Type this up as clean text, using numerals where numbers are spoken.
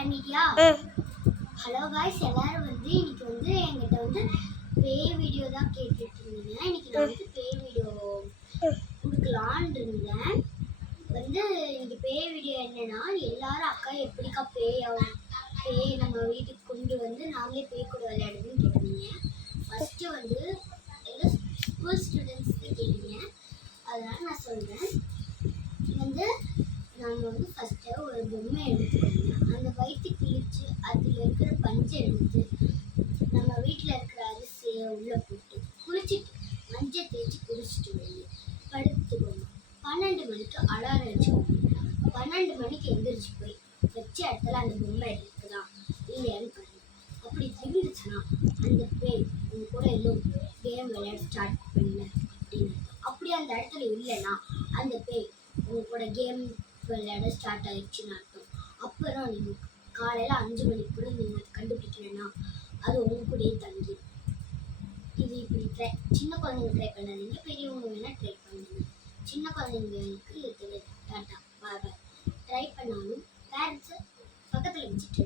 பண்ணிட்டியா? Hello guys, எல்லாரும் இன்னைக்கு என்கிட்ட பேய் வீடியோ தான் கேட்டுட்டு இருந்தீங்க. இன்னைக்கு நான் பேய் வீடியோ கொடுக்கலான்னு இருந்தேன். இன்னைக்கு பேய் வீடியோ என்னன்னா, எல்லாரும் அக்கா எப்படிக்கா பேய் நம்ம வீட்டுக்கு கொண்டு நாங்களே பேய் கூட விளையாடுதுன்னு கேட்டீங்க. ஃபர்ஸ்ட் எல்லாம் ஸ்கூல் ஸ்டூடெண்ட்ஸ்க்கு கேட்டீங்க. அதனால நான் சொல்றேன். நம்ம ஃபர்ஸ்ட்டு ஒரு பொம்மை எடுத்துக்கோங்க. அந்த வயிற்று கிழிச்சு அதில் இருக்கிற பஞ்சை எடுத்து நம்ம வீட்டில் இருக்கிற அரிசியை உள்ளே போட்டு குளிச்சுட்டு மஞ்சள் தேய்ச்சி குளிச்சுட்டு வந்து படுத்துக்கோங்க. 12 மணிக்கு அலாரம் வச்சுக்கோங்க. 12 மணிக்கு எந்திரிச்சு போய் வச்ச இடத்துல அந்த பொம்மை இருக்குதா இல்லையான்னு பாருங்க. அப்படி இருந்துச்சுன்னா அந்த பேய் உங்க கூட எல்லாம் கேம் விளையாட ஸ்டார்ட் பண்ணல அப்படின்னு. அப்படி அந்த இடத்துல இல்லைன்னா அந்த பேய் உங்க கூட கேம் விளையாட ஸ்டார்ட் ஆயிடுச்சுன்னு அர்த்தம். அப்புறம் நீங்கள் காலையில் 5 மணிக்கு கூட நீங்கள் கண்டுபிடிக்கலன்னா அது உங்க கூடயே தங்கிடும். இது இப்படி சின்ன குழந்தைங்க ட்ரை பண்ணாதீங்க, பெரியவங்க வேணால் ட்ரை பண்ணுங்க. சின்ன குழந்தைங்களுக்கு டாட்டா பாய் பாய். ட்ரை பண்ணாலும் பேரண்ட்ஸை பக்கத்தில் வச்சுட்டு